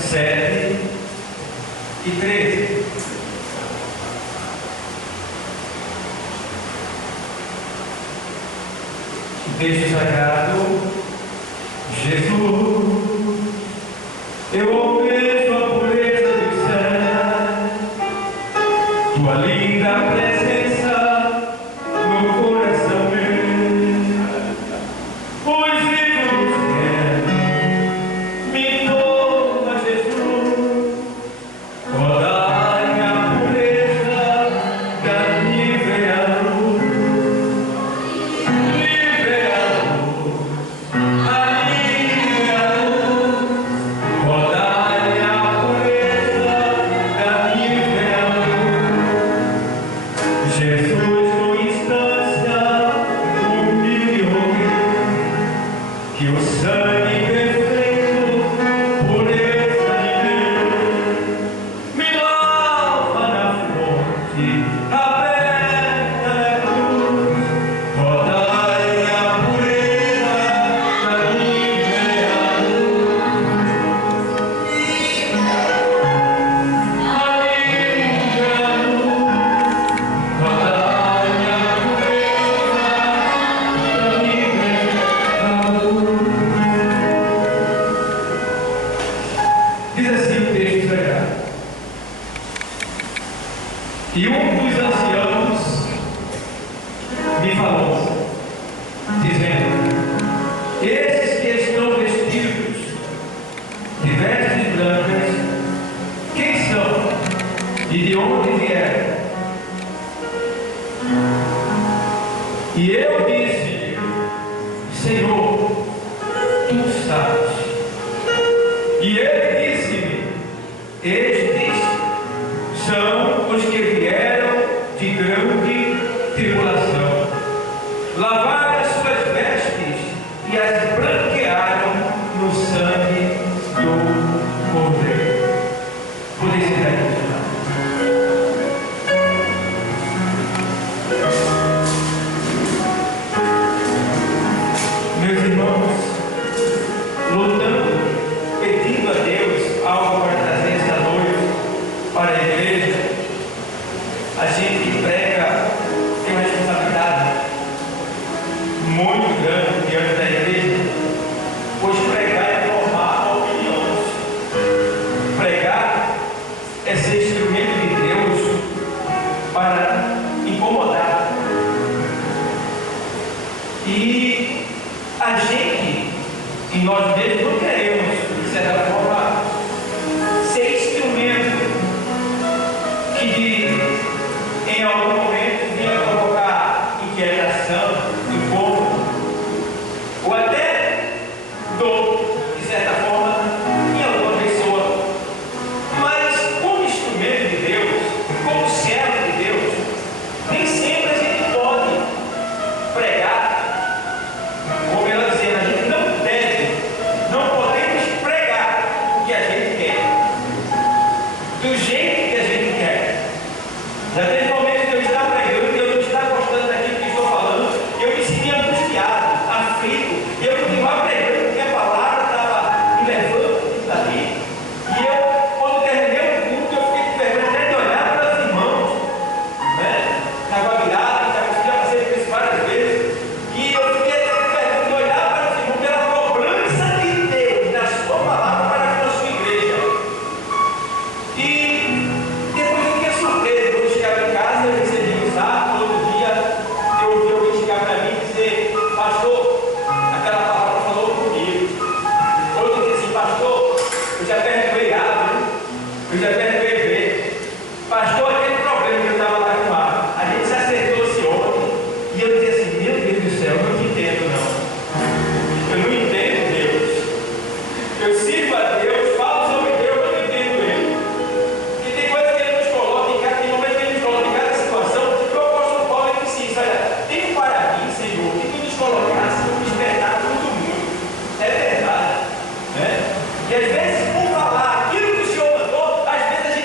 7 e 13. O texto sagrado, Jesus, eu vejo a pureza do céu, tua linda presença no coração meu, os ídolos querem me toma, Jesus, rodai a pureza da livre luz, que o sangue perfeito, pureza de Deus, me lava na fonte aberta da cruz, rodai a pureza da livre luz, rodai a diz assim o texto sagrado: e um dos anciãos me falou, dizendo: esses que estão vestidos de vestes brancas, quem são e de onde vieram? E eu disse: Senhor, tu sabes. E ele disse-me: estes são os que vieram de grande tribulação, lavaram as suas vestes e as branquearam no sangue do Cordeiro. Podem ser aí. Meus irmãos, lutando, pedindo a Deus algo para trazer esta noite para a igreja, a gente que prega tem uma responsabilidade muito grande diante da igreja, pois pregar é formar opiniões, pregar é ser instrumento de Deus para incomodar. E a gente, e nós mesmos, não queremos, de certa forma, ser instrumento que em algum momento venha provocar inquietação, incômodo, ou até dor, de certa forma, em alguma pessoa. Mas como instrumento de Deus, como servo de Deus, nem sempre a gente pode pregar. Como ela dizendo, a gente não podemos pregar o que a gente quer, do jeito que a gente quer. Já teve momentos que eu estava pregando e eu não estava gostando daquilo que estou falando, eu me sentia angustiado, aflito, e eu continuava pregando porque a palavra estava me levando dali. E eu, quando terminei o culto, eu fiquei com vergonha até de olhar para os irmãos, né? Na guarda, já passei por isso várias vezes, e eu fiquei com vergonha de olhar para os irmãos pela cobrança de Deus, da sua palavra para com a sua igreja. E depois eu fiquei surpreso, quando eu chegava em casa, eu recebi um zap, todo dia eu ouvi alguém chegar para mim e dizer: pastor, aquela palavra falou comigo. Outro disse assim: pastor, eu já perdoei água, eu já perdoei ver. Pastor, aquele problema que eu estava lá com água, a gente se acertou-se ontem. E eu dizia assim: meu Deus do céu, eu não te entendo não. Eu não entendo Deus. Eu sirvo a Deus, falo sobre Deus, eu não entendo Ele. E tem coisa que Ele nos coloca em cada, tem momentos que Ele nos coloca em cada situação, que o apóstolo Paulo ele disse isso: olha, tem para mim, Senhor, que tu nos colocasse no espetáculo do mundo. É verdade, né? E às vezes, por falar aquilo que o Senhor mandou, às vezes a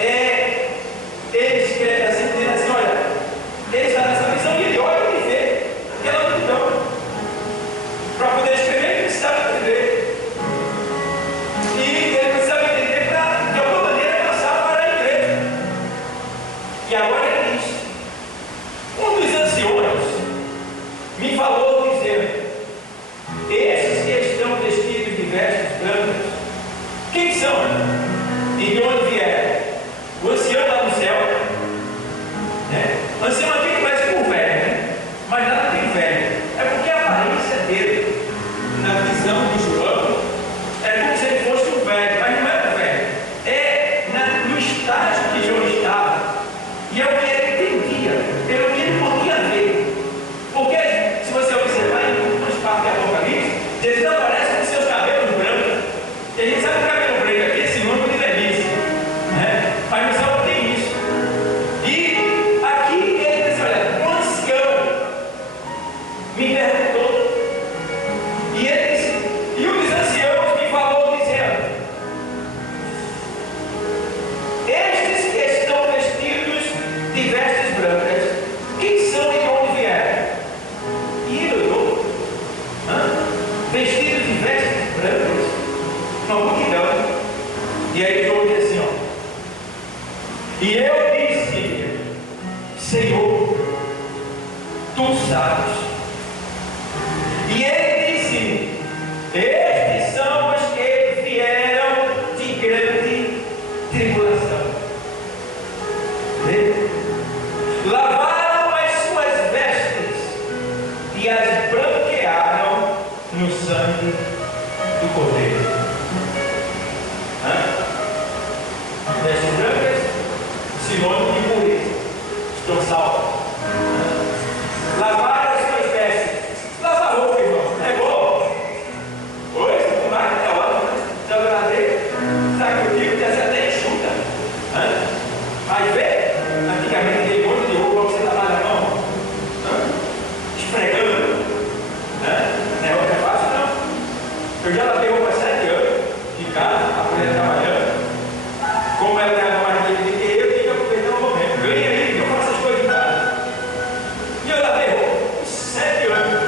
Ele escreve assim, dizendo assim: olha, ele está nessa missão e ele olha e vê aquela multidão. Para poder escrever, ele precisava entender. E ele precisava entender para, de alguma maneira, passar para a igreja. E agora ele diz: um dos anciões me falou dizendo: esses que estão vestidos de vestes brancas, quem são? E de onde vieram? O ancião lá no céu, né? O ancião aqui que parece com o velho, né? Mas nada tem velho. É porque a aparência dele, na visão de João, é como se ele fosse um velho, mas não era velho. No estágio que João estava, e é o que ele entendia, pelo que ele podia ver. Porque, se você observar em algumas partes do Apocalipse, eles aparecem com seus cabelos brancos. E a gente sabe que o cabelo branco aqui é sinônimo de velhice, né? Mas não sabe o que tem isso. E aqui ele diz: olha, o ancião me perguntou. E ele disse: e um dos anciãos me falou dizendo: estes que estão vestidos de vestes brancas, quem são e de onde vieram? E ele olhou, vestidos de vestes brancas, uma multidão. E aí João diz assim: ó, e eu disse: Senhor, tu sabes. E ele disse: estes são os que vieram de grande tribulação. Vê? Lavaram as suas vestes e as branquearam no sangue do Cordeiro. Vestes brancas, sinônimo de pureza. Estão salvos. Lavaram as suas vestes. Lavar roupa, irmão, é bom. Hoje, o marketing é ótimo, né? Joga na areia, sabe o que você até enxuta. Mas vê, antigamente aquele monte de roupa para você lavar na mão, esfregando. Não é fácil, não. Eu já lavei roupa há 7 anos, em casa, a mulher trabalhando. Como ela ganha mais dinheiro do que eu, tenho que aproveitar o momento. Ganha aí, que eu faço as coisas em casa. E eu lavei roupa 7 anos.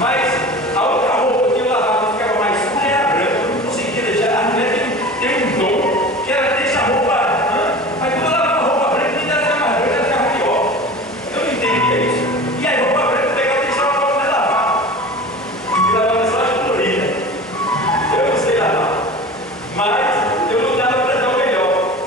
Mas a outra roupa que eu lavava que ficava mais suja era branca. Eu não conseguia deixar. A mulher tem um dom que ela deixa a roupa. Mas quando eu lavava a roupa branca, ainda ficava mais branca, ela ficava pior. Eu não entendia isso. E aí, roupa branca, eu pegava e deixava a roupa lavar. E lavava só as coloridas. Eu não sei lavar. Mas eu lutava para dar o melhor.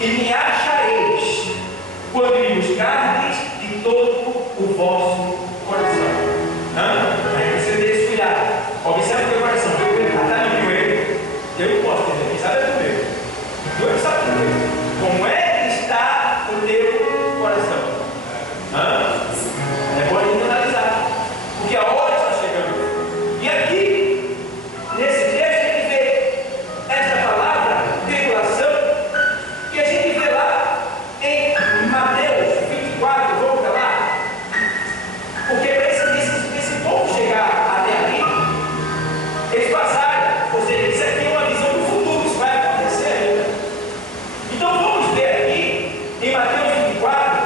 e me achareis, quando me buscardes de todo o vosso coração. Aí você tem esse cuidado. Observe o teu coração. Está no meu erro. Eu posso dizer, quem sabe é do meu. Tu sabe do meu. Como é que está o teu coração? É bom a gente analisar. Porque a hora está chegando. E aqui, nesse texto, a gente vê essa palavra, tribulação, que a gente vê lá em Mateus 24, vamos para lá. Porque para esse povo chegar até ali, eles passaram, ou seja, isso aqui é uma visão do futuro, isso vai acontecer ainda. Então vamos ver aqui, em Mateus 24,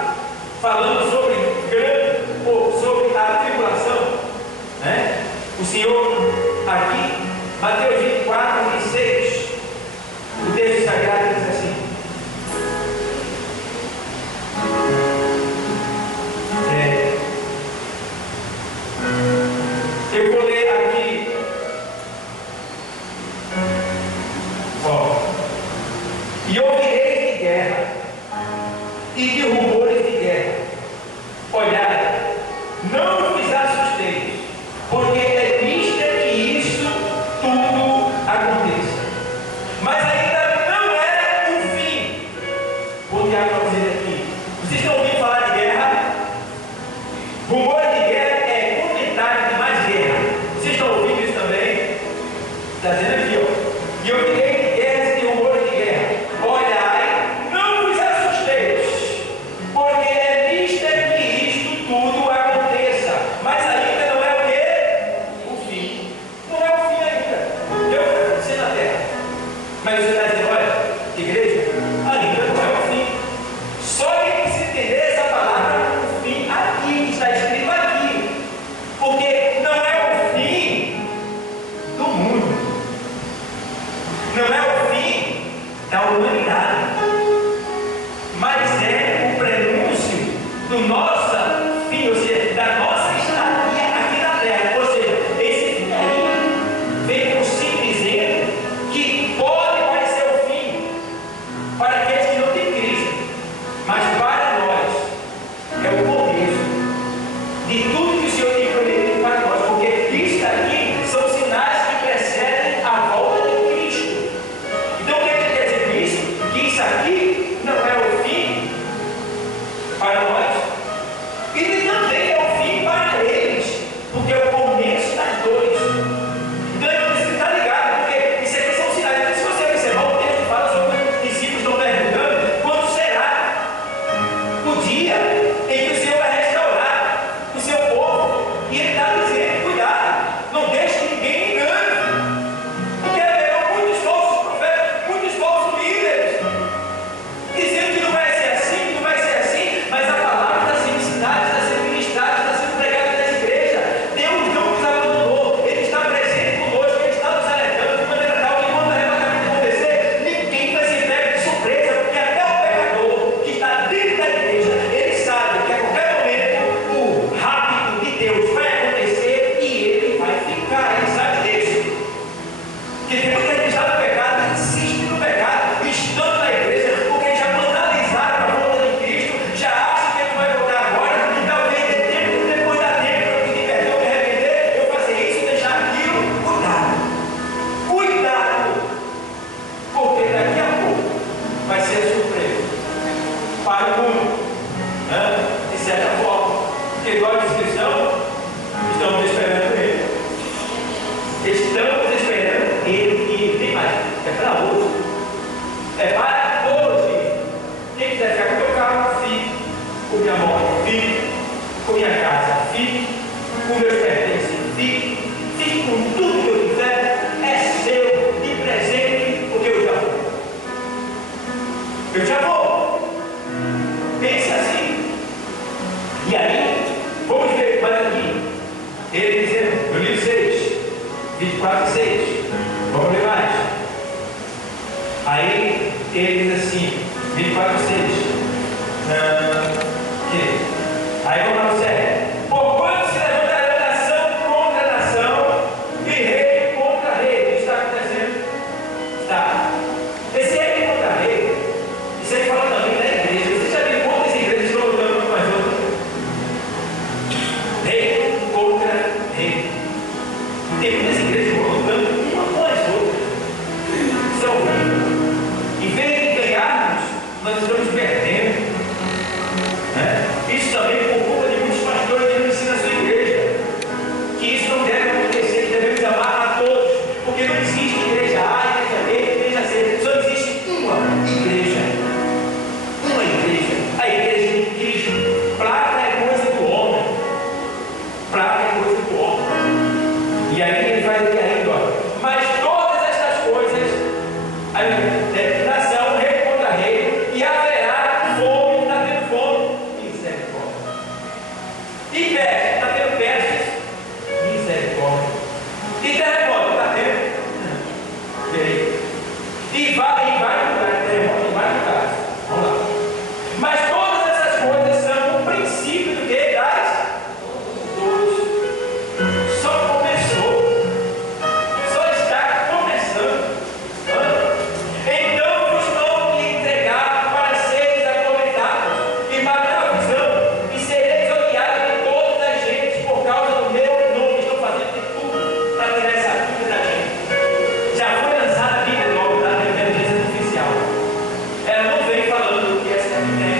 falando sobre sobre a tribulação, né? O Senhor aqui, Mateus 24, 26, o texto sagrado diz assim: eu vou ler aqui, e ouvireis de guerra e de rumores de guerra. Olhai, não vos assusteis, porque é vista que isso tudo aconteça. Mas ainda não é o fim. Vou tirar para vocês aqui. Vocês estão ouvindo falar de guerra? Rumor de guerra é comentário de mais guerra. Vocês estão ouvindo isso também? Está dizendo aqui, ó. E eu direi de guerras e de rumores de guerra. Olhai, não vos assusteis, porque é vista que isto tudo aconteça. Mas ainda não é o quê? O fim. Não é o fim ainda. Eu vou acontecer na terra. Mas você está dizendo, olha, igreja, ainda não é o fim. Só que se entender essa palavra, o fim aqui, está escrito aqui. Porque não é o fim do mundo. Não é o fim da humanidade. Mas é o prenúncio do nosso fim, ou seja, da nossa estadia aqui na terra. Ou seja, esse fim aí vem por si dizendo que pode parecer o fim para aqueles que não têm Cristo, mas para nós é o começo de tudo que o Senhor tem prometido para nós, porque isso aqui são sinais que precedem a volta de Cristo. Então o que ele quer dizer com isso? Que isso aqui não é o fim para nós, e também é o fim para eles, porque é o começo das dores. Então é por isso que está ligado, porque isso aqui são sinais. Então, se você observar o texto que fala sobre os discípulos estão perguntando quando será o dia em que o Senhor vai restaurar o seu povo, e ele está dizendo, cuidado, não deixe que ninguém engane, porque haverão muitos falsos profetas, muitos falsos líderes, dizendo que não vai ser assim, que não vai ser assim, mas a palavra está sendo ensinada, está sendo ministrada, está sendo pregada nessa igreja. Deus não nos abandonou, Ele está presente conosco, Ele está nos alertando de maneira tal que quando o arrebatamento acontecer, ninguém vai ser pego de surpresa, porque até o pecador que está dentro da igreja, ele sabe que a qualquer momento o rápido de Deus vai acontecer e ele vai ficar. Ele sabe disso. Porque tem muita gente já no pecado, insiste no pecado, estando na igreja, porque já banalizaram a volta de Cristo, já acham que ele vai voltar agora, e talvez dê tempo, depois dá tempo para pedir perdão, me arrepender, eu fazer isso, deixar aquilo. Cuidado, cuidado, porque daqui a pouco vai ser surpresa para o mundo, de certa forma, porque nós cristãos estamos esperando ele. Estamos esperando ele e tem mais. É para hoje. É para hoje. Quem quiser ficar com o meu carro, fique. Com minha moto, fique. Com minha casa, fique. Com meus pertences, fique. Fique com tudo que eu quiser. É seu de presente, porque eu já vou. Eu já vou. Pense assim. E aí, vamos ver mais aqui. Ele dizendo, no livro 6, 24, 6. Vamos ler mais. Aí ele diz assim, 24, 6. Aí vamos lá no 7. Porquanto se levantará nação contra nação e rei contra rei. O que está acontecendo? Está. Esse rei contra rei, isso aí nós estamos perdendo. Né? Isso também por culpa de muitos pastores que não ensinam a sua igreja. Que isso não deve acontecer, que devemos amar a todos. Porque não existe igreja A, igreja B, igreja C. Só existe uma igreja. Uma igreja. A igreja de Cristo. Prata é coisa do homem. Prata é coisa do homem. E aí ele vai dizer ainda, ó, mas todas estas coisas, nação, rei contra rei, e haverá fome, está tendo fome, misericórdia. E peste, está tendo pestes, misericórdia. E terremoto, está tendo? E vai mudar, terremoto, e vai mudar. Vamos lá. Mas todas essas coisas são o princípio do que? Das todos. Só começou. Só está começando. Então vos não me entregar para seres atormentados e matar a visão, e sereis odiados de todas as gentes por causa do meu nome. Estou fazendo de tudo para tirar essa vida da gente. Já foi lançada a Bíblia logo lá na inteligência artificial. Ela não vem falando o que essa aqui tem.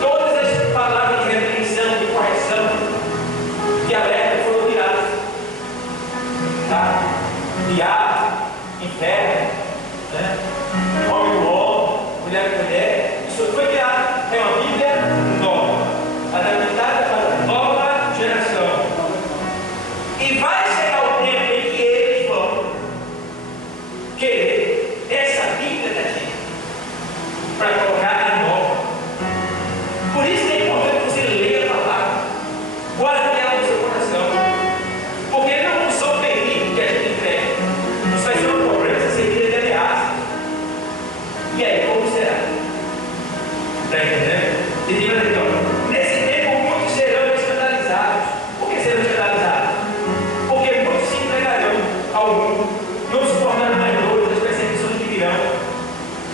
Todas as palavras de repreensão, de correção, de alerta foram tiradas. Tá? Diabo, inferno, né? Homem com homem, mulher com mulher, isso foi criado. É uma Bíblia nova, adaptada para a nova geração. E vai chegar o tempo em que eles vão querer essa Bíblia daqui para colocar na nova. Por isso que é importante você ler a palavra, guarde ela no seu coração, porque não só permite que a gente entregue. Isso vai ser um problema, essa seguida de ameaça. E aí, como será? Está entendendo? E diga então, nesse tempo muitos serão escandalizados. Por que serão escandalizados? Porque muitos se entregarão ao mundo, não se tornarão mais loucos das perseguições que virão.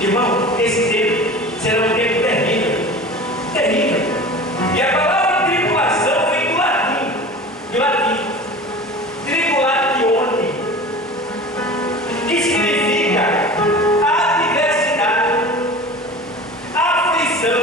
Irmão, esse tempo será um tempo terrível. Terrível. E a palavra tribulação vem do latim. Do latim. Tribulatione. Que significa adversidade, aflição,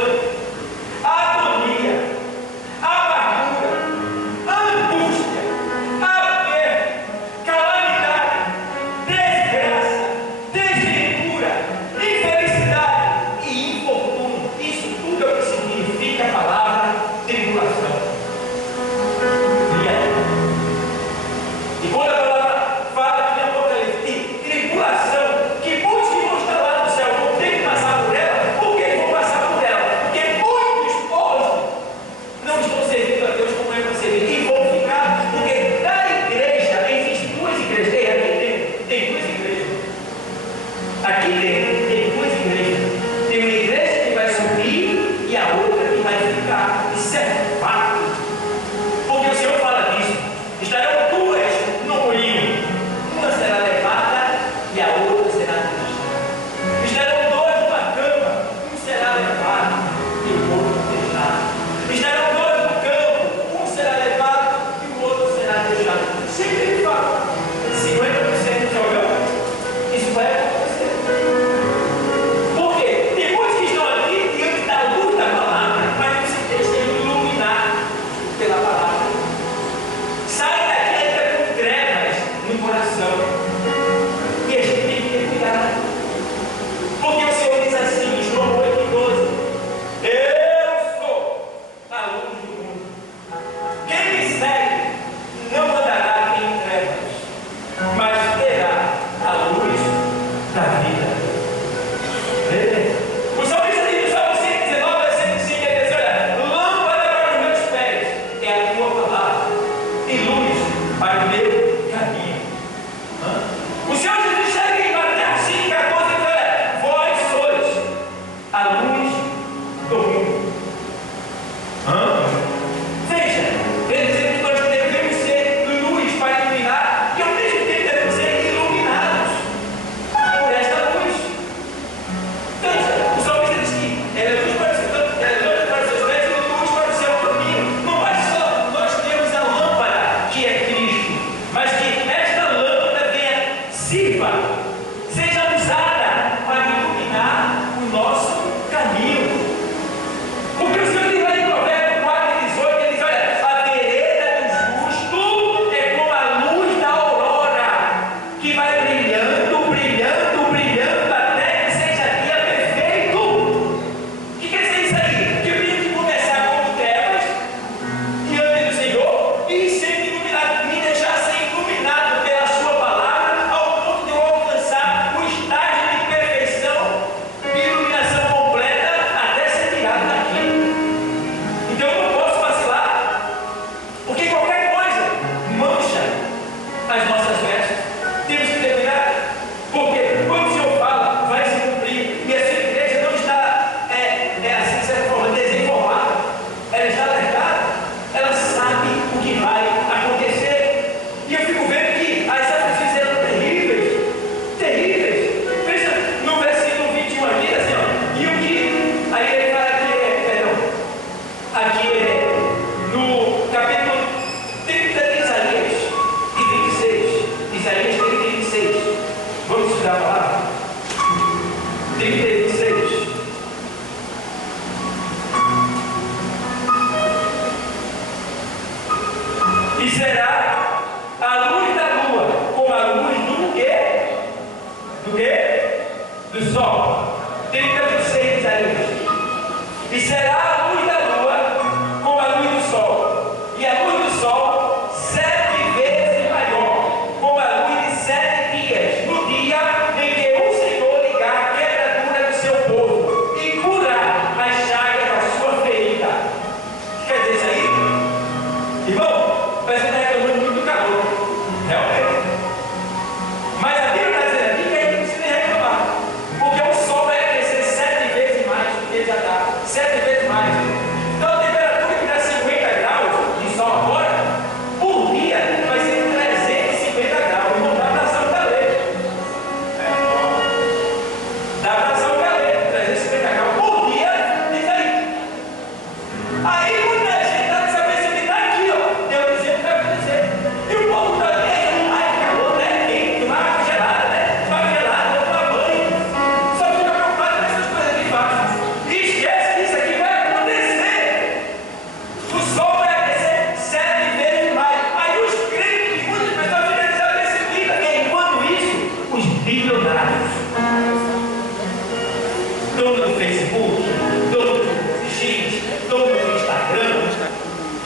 no Facebook, todos no X, todos no Instagram,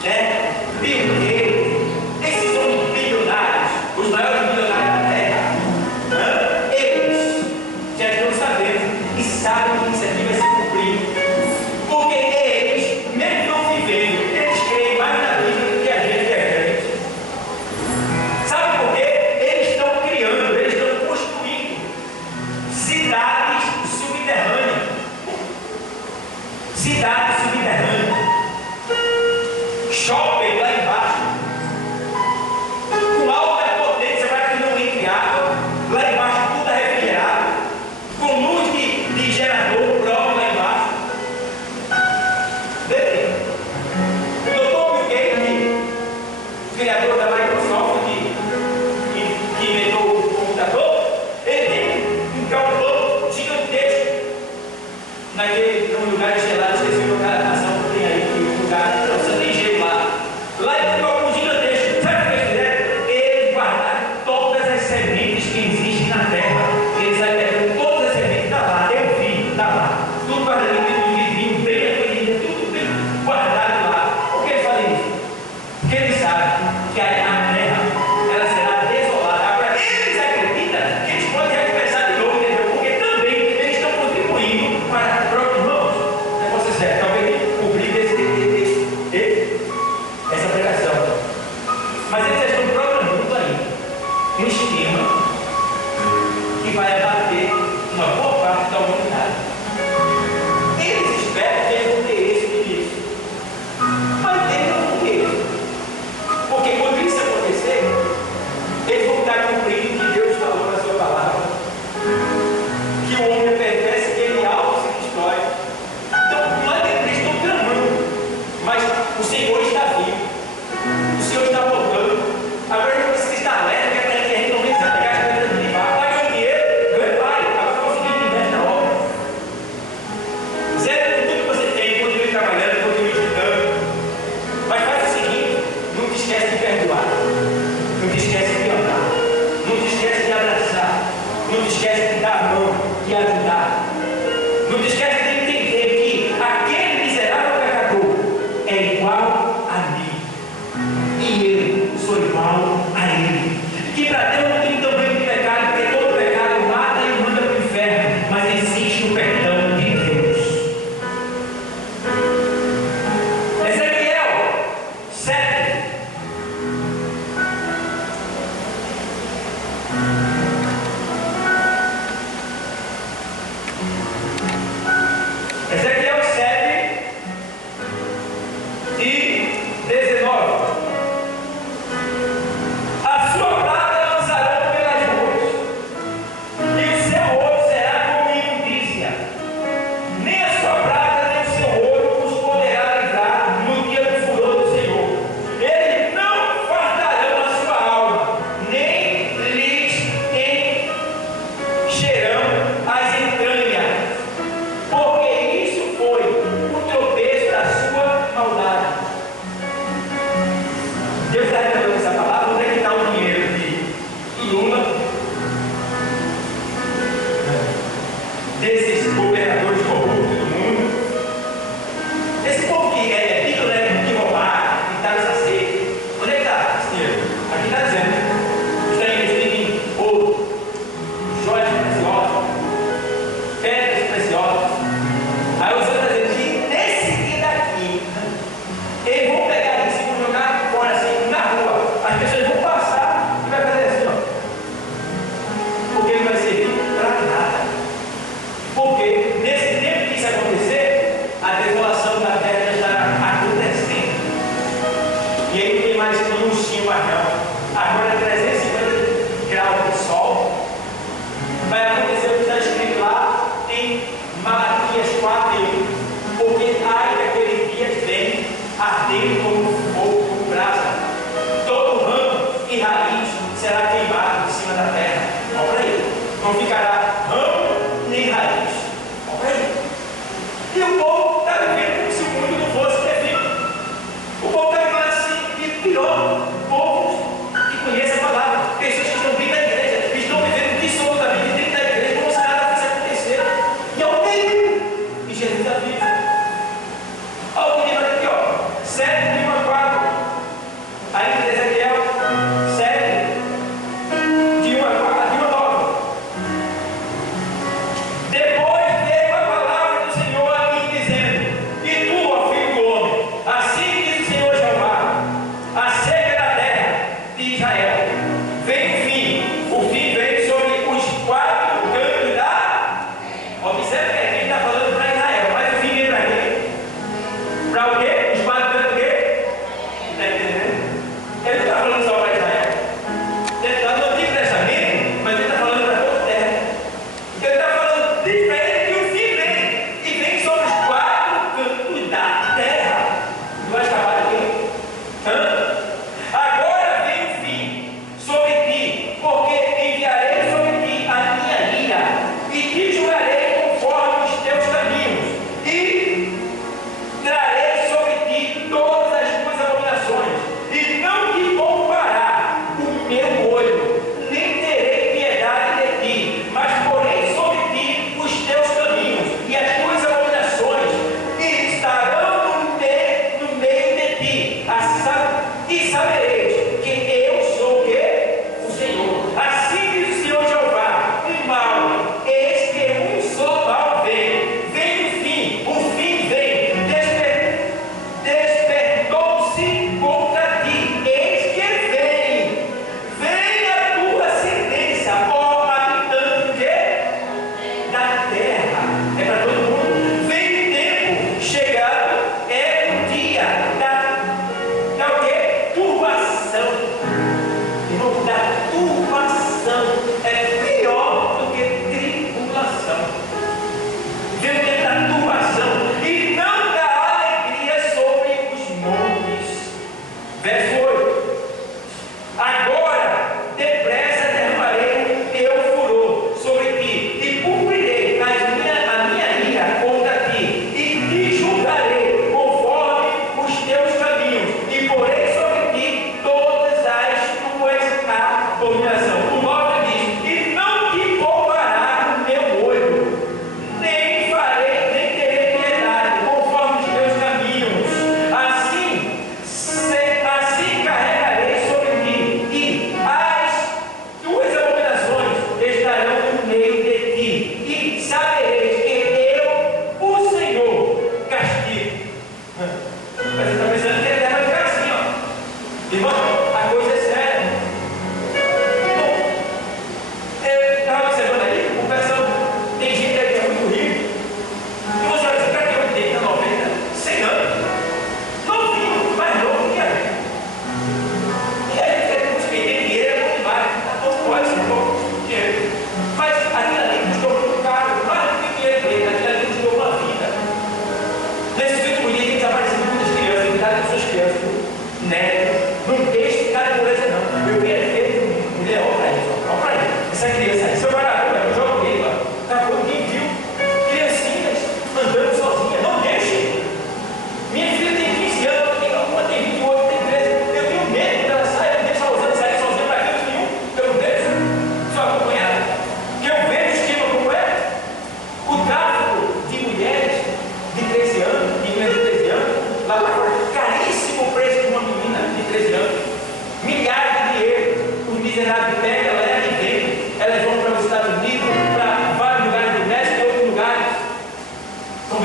né? Bill Gates, esses homens bilionários, os maiores bilionários da Terra, né? Eles já estão sabendo e sabem que isso aqui vai se cumprir. Porque eles, mesmo não vivendo, eles creem mais na vida do que a gente é crente. Sabe por quê? Eles estão criando, eles estão construindo cidades subterrâneas. Cidades subterrâneas. Shopping lá embaixo. Com alta potência para que não entre água. Lá embaixo tudo é refrigerado. Com luz de gerador próprio lá embaixo. Veja, o Dr. Bill Gates, criador da Microsoft, que inventou o computador, ele tem um calculador gigantesco num lugar gelado, esqueci o lugar da nação que tem aí, um lugar, você tem gelo lá. Lá ele tem um calculador gigantesco. Sabe o que eles fizeram? Eles guardaram todas as sementes que existem na terra. Eles pegaram todas as sementes, está lá, tem um vinho, está lá. Tudo guardadinho dentro de vidrinho, bem acolhido, tudo bem guardado lá. Por que eles fazem isso? Porque eles sabem que a terra ela será desolada. Agora, eles acreditam que eles podem recomeçar de novo, entendeu? Porque também eles estão contribuindo para a própria irmãos. O negócio é sério, talvez.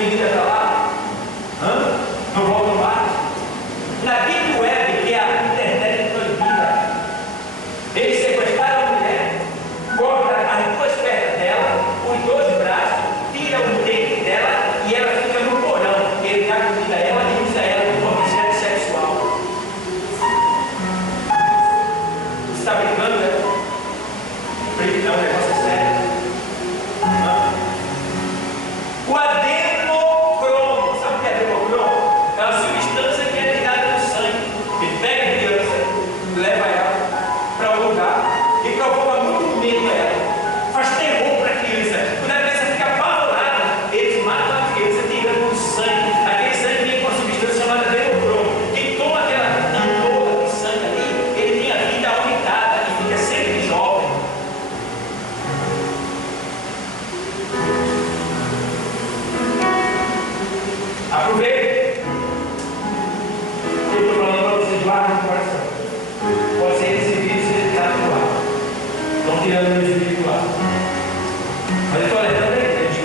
vida para lá? Não voltam mais? Na Deep Web, que é a internet proibida, eles sequestraram a mulher, cortam as duas pernas dela, os dois braços, tiram o dente dela e ela fica no porão. Ele dá comida a ela e usa ela como objeto sexual. Você está brincando, né? Não, o negócio é sério. O adrenocromo, sabe o que é adrenocromo? É uma substância que é ligada no sangue. Ele pega a criança, leva ela para um lugar e provoca muito medo a ela. Faz terror para a criança. Quando a criança fica apavorada, eles matam a criança tirando o sangue. Aquele sangue vem com uma substância chamada adrenocromo. Quem toma aquela ampola de sangue ali, ele tem a vida aumentada e fica sempre jovem. Aproveite. Eu estou falando para vocês, guardem no coração. Pode ser esse vídeo ser tirado do ar. Estão tirando o espiritual. Mas eu estou alertando a igreja.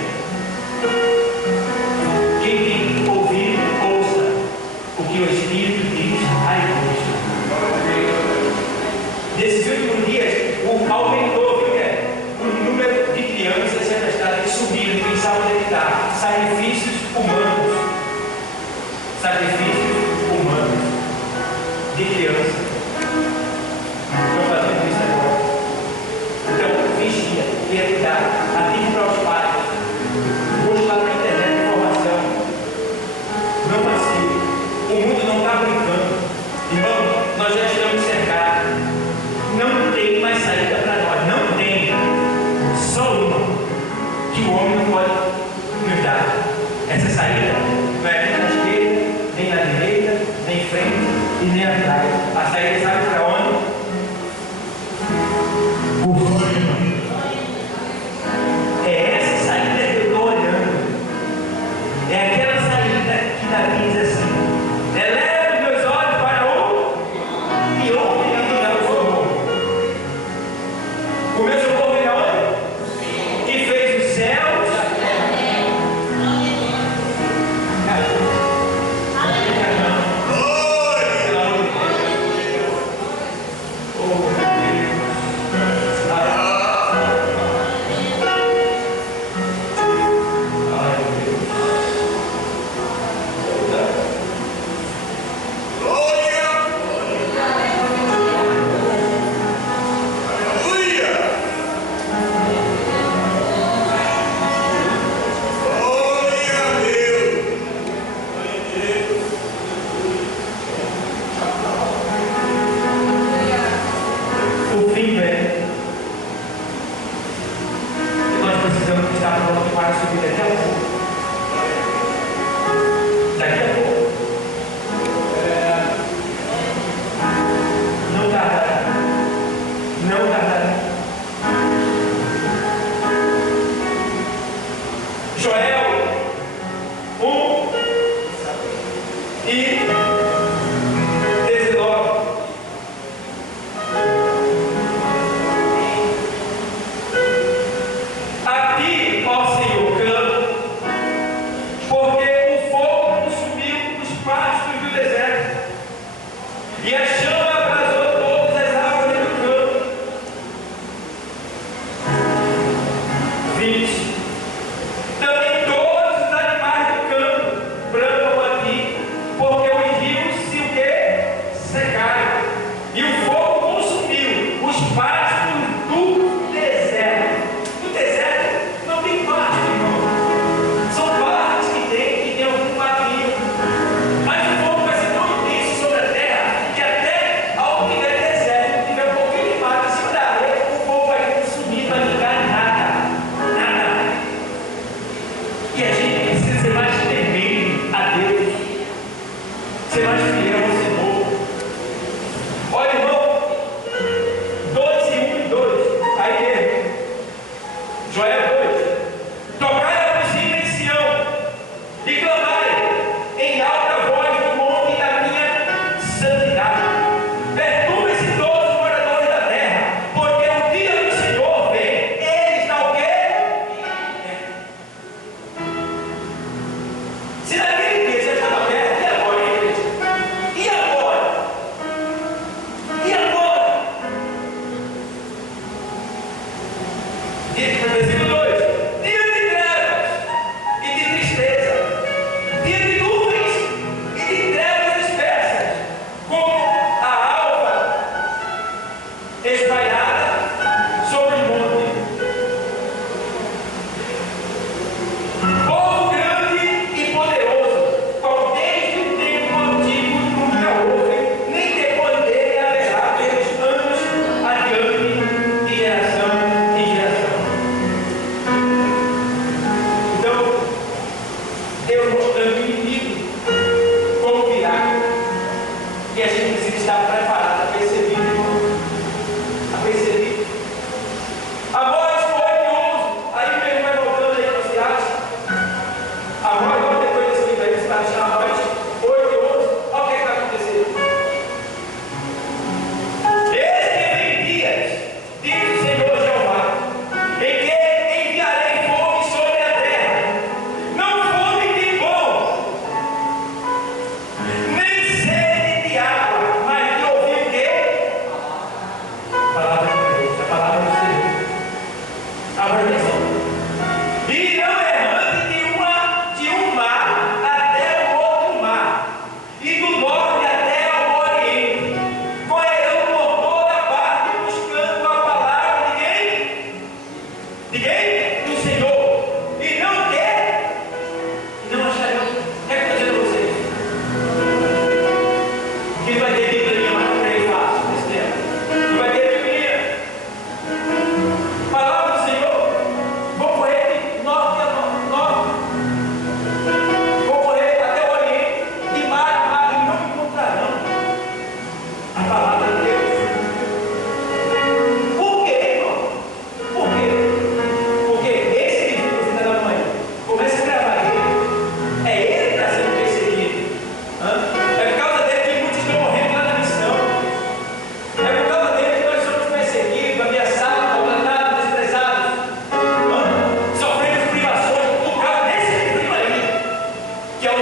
Quem tem ouvido, ouça o que o Espírito diz à igreja. Nesses últimos dias, aumentou, viu, o número de crianças sequestradas que subiram, ninguém sabe onde está. Sacrifícios humanos. Sacrifícios humanos de criança. Estou fazendo isso agora. Então, vigia, tenha cuidado, ative para os pais. Busque lá na internet informação. Não vacile. O mundo não está brincando. Irmão, nós já estamos cercados. Não tem mais saída para nós. Não tem. Só uma que o homem não pode nos dar. Essa saída não é nem na esquerda, nem na direita, nem em frente e nem atrás. A saída sabe para onde? Por cima. É essa saída que eu estou olhando. É aquela saída que Davi diz assim: eleva os meus olhos para o e onde ainda o socorro. O meu socorro é onde? Que fez os céus. Também todos os animais do campo bramam a ti, porque o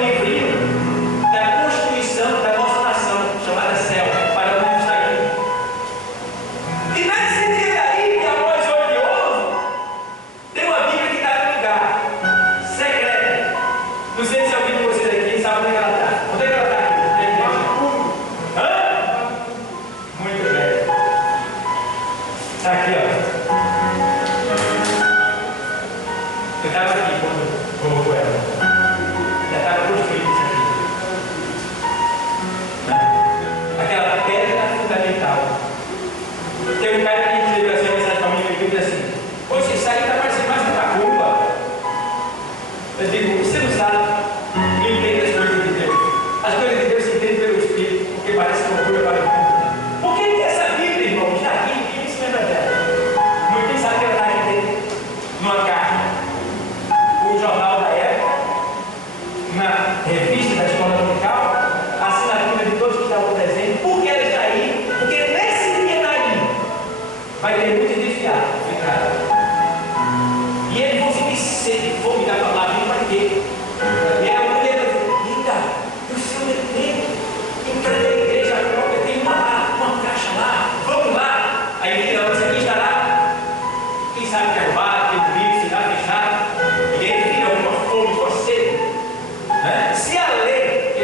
um livrinho da Constituição da nossa nação, chamada CEL, para o mundo está aqui. E nesse dia aí, que após 8 de ouro, tem uma Bíblia que está no lugar secreta. Não sei se alguém de vocês aqui sabe onde é que ela está. Onde é que ela está aqui? Hã? Muito bem. Está aqui, ó. Eu estava aqui quando colocou ela. Já estava construído isso aqui. Aquela pedra fundamental. Tem um cara que escreveu assim, a mensagem para mim, que diz assim: poxa, isso aí está parecendo mais uma macumba. Eu digo: você não sabe, não entende as coisas de Deus. As coisas de Deus se entendem pelo Espírito, porque parece loucura para o mundo. Por que essa Bíblia, irmão, está aqui? Ninguém se lembra dela. Ninguém sabe que ela está aqui dentro, numa carta. O jornal da época, na revista da escola dominical, a assinatura de todos que estavam presentes. Por que ela está aí? Porque nesse dia daí vai ter muito desviado, e eles vão sentir sede, fome da palavra, e para quê? E a mulher vai dizer: eita, o seu tempo, em cada igreja própria tem uma caixa lá, vamos lá. Aí ele diz: isso aqui está lá, quem sabe que é arrumado, tem bonito, se dá fechado. E ele fica uma fome, uma sede. Se a lei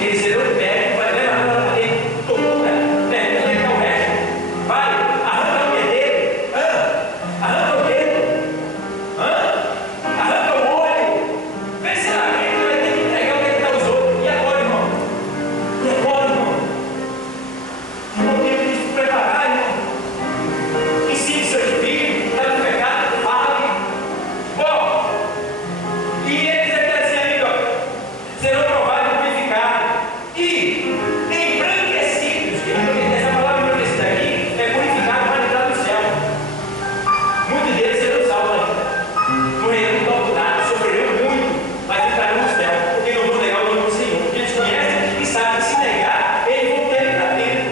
Eles serão pegos, vai levar para a cadeia, tortura, pergunta que é o resto. Vai, arranca o pé dele, arranca o dedo, arranca o olho. Vê se lá ele vai ter que entregar o que ele está usando. E agora, irmão? E agora, irmão? Não tem que se preparar, irmão. Ensine seus filhos, está no pecado, fale. Bom, e eles até assim ainda serão provados e purificados e embranquecidos. Essa palavra embranquecida aqui é purificado para entrar no céu. Muitos deles serão salvos ainda. Morrerão torturados, sofrerão muito, mas entrarão no céu, porque não vão negar o nome do Senhor. Porque eles conhecem e sabem que se negar, eles vão ter que estar dentro.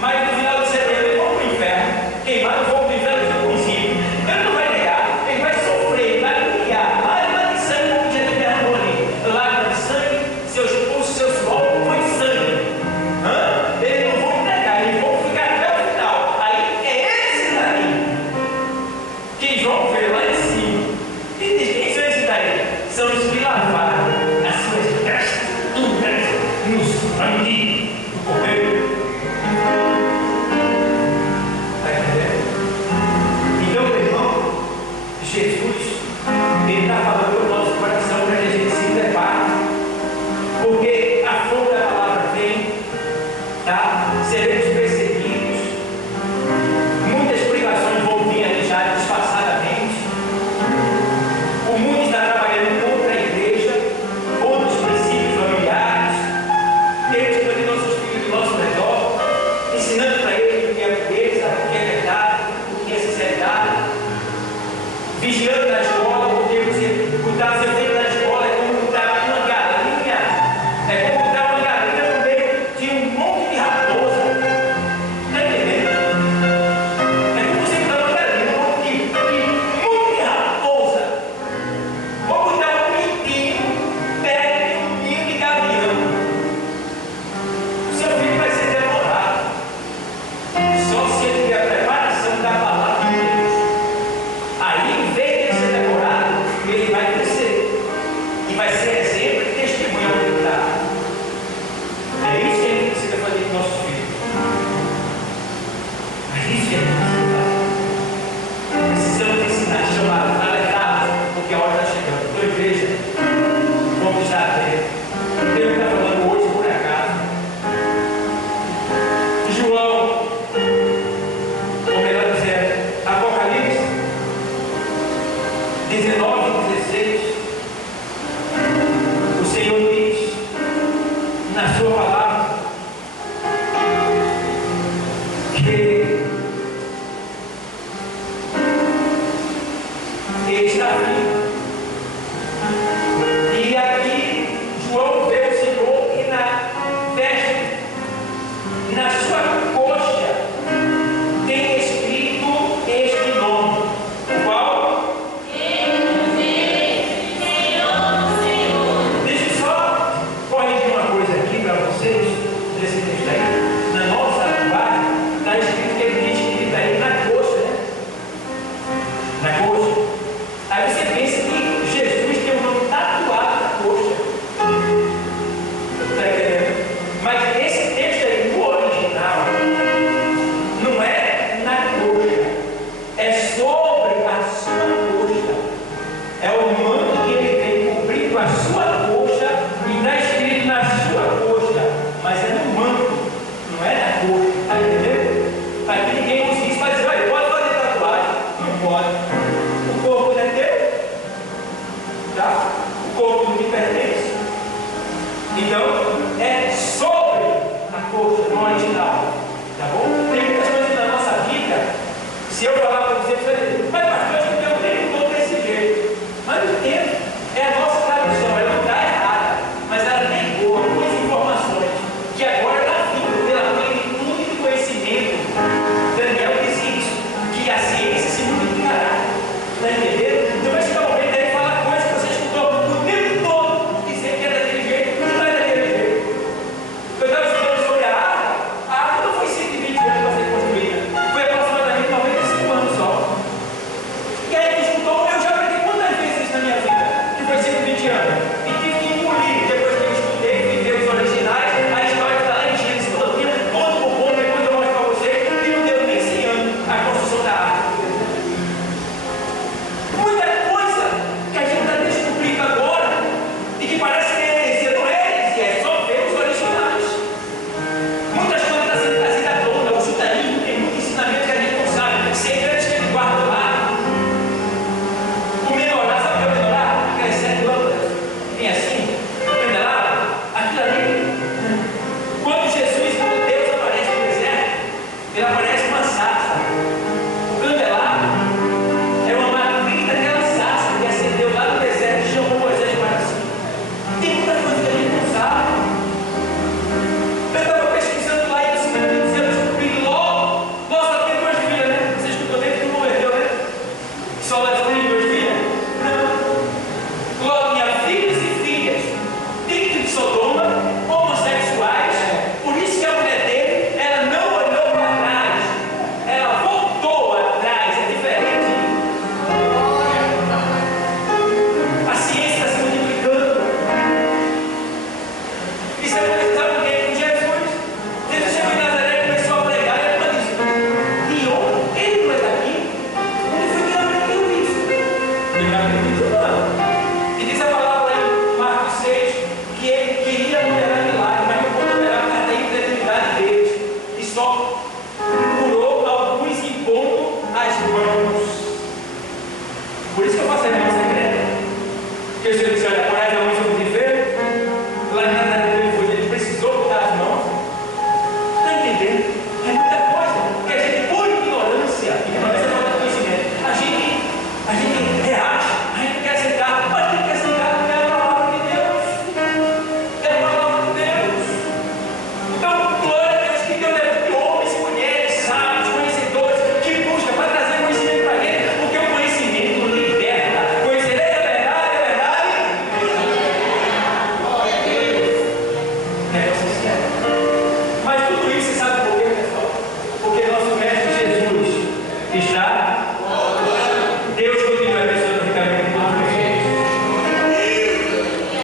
Mas no final do setembro eles vão para o inferno, queimar no fogo do inferno do princípio. Ele não vai negar, ele vai sofrer, vai humilhar. Lágrima de sangue, como Jesus derramou ali. Lágrima de sangue, seus pulsos, seus corpos foi sangue. Eles não vão entregar, eles vão ficar até o final. Aí é esse daí que João vê lá em cima. E diz: quem são esses daí? São os que lavaram as suas vestes no sangue do Cordeiro.